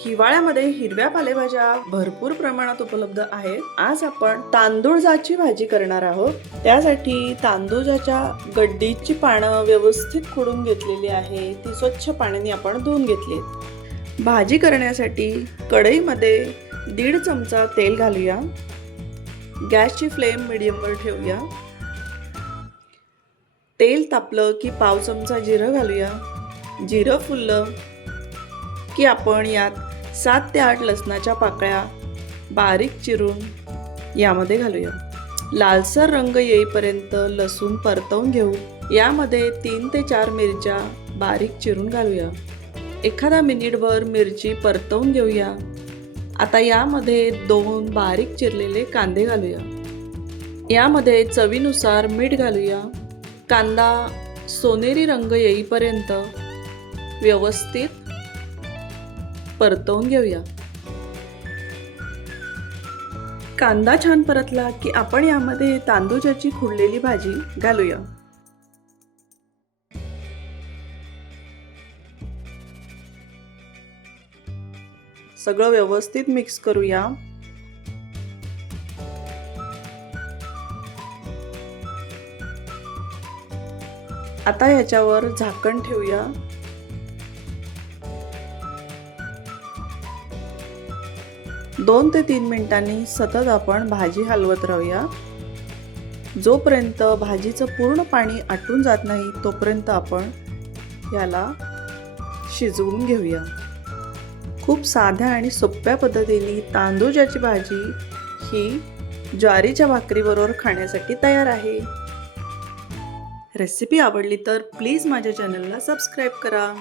हिवाळ्यामध्ये हिरव्या पालेभाज्या भरपूर प्रमाणात उपलब्ध आहेत. आज आपण तांदूळजाची भाजी करणार आहोत. त्यासाठी तांदूळजाच्या गड्डीची पानं व्यवस्थित खोडून घेतलेली आहे. ती स्वच्छ पाण्याने आपण धुवून घेतली भाजी करण्यासाठी कढईमध्ये दीड चमचा तेल घालूया. गॅसची फ्लेम मिडियमवर ठेवूया. तेल तापलं की पाव चमचा जिरं घालूया. जिरं फुललं की आपण यात सात ते आठ लसणाच्या पाकळ्या बारीक चिरून यामध्ये घालूया. लालसर रंग येईपर्यंत लसूण परतवून घेऊ. यामध्ये तीन ते चार मिरच्या बारीक चिरून घालूया. एखादा मिनिटभर मिरची परतवून घेऊया. आता यामध्ये दोन बारीक चिरलेले कांदे घालूया. यामध्ये चवीनुसार मीठ घालूया. कांदा सोनेरी रंग येईपर्यंत व्यवस्थित परतवून घेऊया. कांदा छान परतला की आपण यामध्ये तांदूळाची खुडलेली भाजी घालूया. सगळं व्यवस्थित मिक्स करूया. आता याच्यावर झाकण ठेवूया. दोन ते तीन मिनिटांनी सतत आपण भाजी हलवत राहूया. जोपर्यंत भाजीचं पूर्ण पाणी आटून जात नाही तोपर्यंत आपण याला शिजवून घेऊया. खूप साध्या आणि सोप्या पद्धतीने तांदूळाची भाजी ही ज्वारीच्या भाकरीबरोबर खाण्यासाठी तयार आहे. रेसिपी आवडली तर प्लीज माझ्या चॅनलला सबस्क्राईब करा.